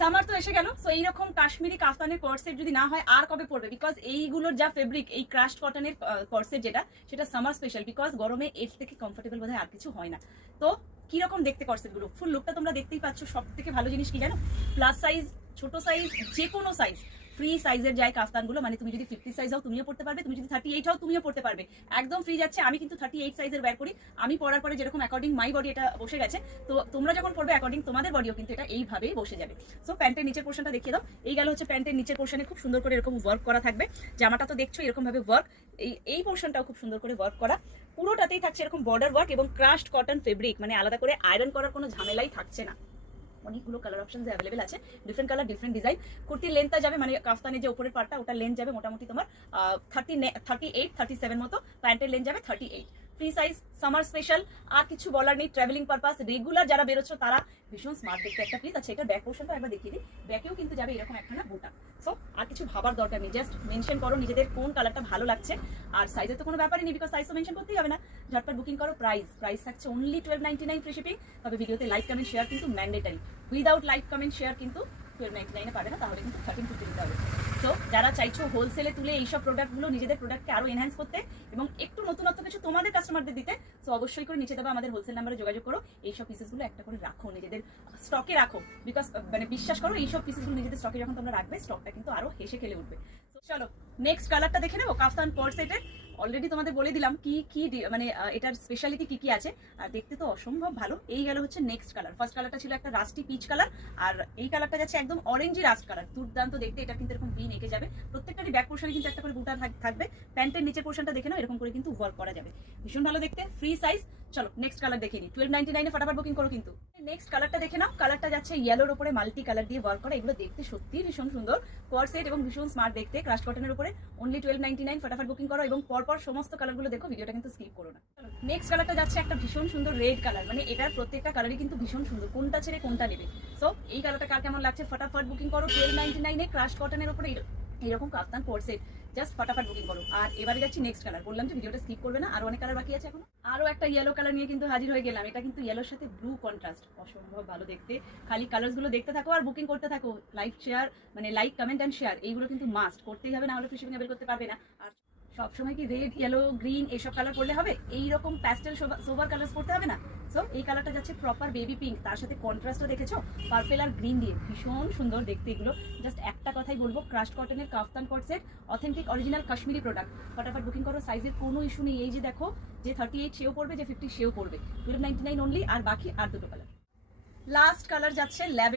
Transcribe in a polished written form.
Summer তো এসে গেল, সো এইরকম কাশ্মীরি কাফতানের কর্সেট যদি না হয় আর কবে পড়বে, বিকজ এইগুলোর যা ফেব্রিক, এই ক্রাশড কটনের কর্সেট যেটা, সেটা সামার স্পেশাল, বিকজ গরমে এর থেকে কমফোর্টেবল বোধহয় আর কিছু হয় না। তো কিরকম দেখতে কর্সেট গুলো, ফুল লুকটা তোমরা দেখতেই পাচ্ছ। সব থেকে ভালো জিনিস কি জানো, প্লাস সাইজ, ছোট সাইজ, যে কোনো সাইজ, ফ্রি সাইজের যায় কাফতানগুলো। মানে তুমি যদি 50 সাইজ হও তুমিও পড়তে পারবে, তুমি যদি 38 হও তুমিও পড়তে পারবে, একদম ফ্রি যাচ্ছে। আমি কিন্তু 38 সাইজের বের করি, আমি পরার পরে যেরকম অ্যাকর্ডিং মাই বডি এটা বসে গেছে, তো তোমরা যখন পড়বে অ্যাকর্ডিং তোমাদের বডিও কিন্তু এটা এইভাবেই বসে যাবে। সো প্যান্টের নিচের পোর্শনটা দেখিয়ে দাও। এই গেল হচ্ছে প্যান্টের নিচের পোর্শনে খুব সুন্দর করে এরকম ওয়ার্ক করা থাকবে। জামাটা তো দেখছো এরকম ভাবে ওয়ার্ক, এই পোর্শনটাও খুব সুন্দর করে ওয়ার্ক করা। পুরোটাতেই থাকছে এরকম বর্ডার ওয়ার্ক এবং ক্রাশড কটন ফেব্রিক, মানে আলাদা করে আয়রন করার কোনো ঝামেলাই থাকছে না। অনেকগুলো কালার অপশন অ্যাভেলেবেল আছে, ডিফারেন্ট কালার, ডিফারেন্ট ডিজাইন। কুর্তির লেন্থটা যাবে, মানে কাফতানের যে উপরের পার্টটা, ওটা লেন্থ যাবে মোটামুটি তোমার 38 37 মতো, প্যান্টের লেন্থ যাবে 38। ফ্রি সাইজ, সামার স্পেশাল, আর কিছু বলার নেই। ট্রাভেলিং পারপাস, রেগুলার যারা বেরোচ্ছ তারা ভীষণ স্মার্ট দেখতে একটা পিস আছে। এটা ব্যাক পোর্শনটা একবার দেখিয়ে দিই, ব্যাকেও কিন্তু যাবে এরকম একটা বুটা। সো আর কিছু ভাবার দরকার নেই, জাস্ট মেনশন করো নিজেদের কোন কালারটা ভালো লাগছে। আর সাইজের তো কোনো ব্যাপারই নেই, বিকজ সাইজ তো মেনশন করতেই হবে না, ঝটপট বুকিং করো। প্রাইস থাকছে অনলি 1299 ফ্রি শিপিং। তবে ভিডিওতে লাইক কমেন্ট শেয়ার কিন্তু mandatory, without like comment share কিন্তু 1299 পাবে না, তাহলে কিন্তু 1350 দিতে হবে। সো যারা চাইছো হোলসেলে তুলে এইসব প্রোডাক্টগুলো নিজেদের প্রোডাক্টকে আরো এনহ্যান্স করতে এবং একটু নতুনত্ব কিছু তোমাদের কাস্টমারদের দিতে, সো অবশ্যই করে নিচে দেওয়া আমাদের হোলসেল নাম্বারে যোগাযোগ করো। এইসব পিসেসগুলো একটা করে রাখো, নিজেদের স্টকে রাখো, বিকজ মানে বিশ্বাস করো এইসব পিসেসগুলো নিজেদের স্টকে যখন তোমরা রাখবে, স্টকটা কিন্তু আরো হেসে খেলে উঠবে। চলো নেক্সট কালারটা দেখে নেবো। কাফতান কোট সেটের অলরেডি তোমাদের বলে দিলাম কি কি মানে এটার স্পেশালিটি কি কি আছে, আর দেখতে তো অসম্ভব ভালো। এই গেল হচ্ছে নেক্সট কালার। ফার্স্ট কালারটা ছিল একটা রাস্টি পিচ কালার, আর এই কালারটা যাচ্ছে একদম অরেঞ্জি রাস্ট কালার, দুর্দান্ত দেখতে। এটা কিন্তু এরকম পিন এঁকে যাবে, প্রত্যেকটারই ব্যাক পোর্শনে কিন্তু একটা করে বুটা থাকবে। প্যান্টের নিচের পোর্শনটা দেখে নাও, এরকম করে কিন্তু ওয়ার্ক করা যাবে, ভীষণ ভালো দেখতে, ফ্রি সাইজ। চলো নেক্সট কালার দেখে নিই। 1299 ফটাফট বুকিং করো কিন্তু। নেক্সট কালারটা দেখে নাও, কালারটা যাচ্ছে ইয়েলোর উপরে মাল্টি কালার দিয়ে ওয়ার্ক করা। এগুলো দেখতে সত্যি ভীষণ সুন্দর, কোয়ার সেট এবং ভীষণ স্মার্ট দেখতে, ক্রাশ কটনের উপরে। অনলি 1299, ফটাফট বুকিং করো এবং পরপর সমস্ত কালারগুলো দেখো, ভিডিওটা কিন্তু স্কিপ করো না। নেক্সট কালারটা যাচ্ছে একটা ভীষণ সুন্দর রেড কালার, মানে এটার প্রত্যেকটা কালারই কিন্তু ভীষণ সুন্দর, কোনটা ছেড়ে কোনটা নেবে। সো এই কালারটা কার কেমন লাগছে ফটাফট বুকিং করো। 1299 ক্রাশ কটনের উপরে এরকম কাফতান কোট সেট, জাস্ট ফটাফট বুকিং করো। আর এবারে যাচ্ছি নেক্সট কালার, বললাম যে ভিডিওটা স্কিপ করবে না, আরো অনেক কালার বাকি আছে এখন। আরো একটা ইয়েলো কালার নিয়ে কিন্তু হাজির হয়ে গেলাম। এটা কিন্তু ইয়েলোর সাথে ব্লু কন্ট্রাস্ট, অসম্ভব ভালো দেখতে। খালি কালার্স গুলো দেখতে থাকো আর বুকিং করতে থাকো। লাইক শেয়ার, মানে লাইক কমেন্ট এন্ড শেয়ার এইগুলো কিন্তু মাস্ট করতেই হবে, না হলে ফ্রি শিপিং অ্যাভেল করতে পারবে না। আর সবসময় কি রেড, ইয়েলো, গ্রিন এইসব কালার পরলে হবে? এইরকম প্যাস্টেল সোবার কালার পরতে হবে না। সো এই কালারটা যাচ্ছে প্রপার বেবি পিঙ্ক, তার সাথে কন্ট্রাস্টটা দেখেছো পার্পেল আর গ্রিন দিয়ে, ভীষণ সুন্দর দেখতে এগুলো। জাস্ট একটা কথাই বলবো, ক্রাশড কটনের kaftan coat set, authentic original Kashmiri product. ফটাফট বুকিং করো, সাইজের কোনো ইস্যু নেই। এই যে দেখো, যে 38 সেও পড়বে, যে 50 সেও পড়বে। 1299 অনলি, আর বাকি আর দুটো কালার। লাস্ট কালার যাচ্ছে ল্যাভেন্ডার।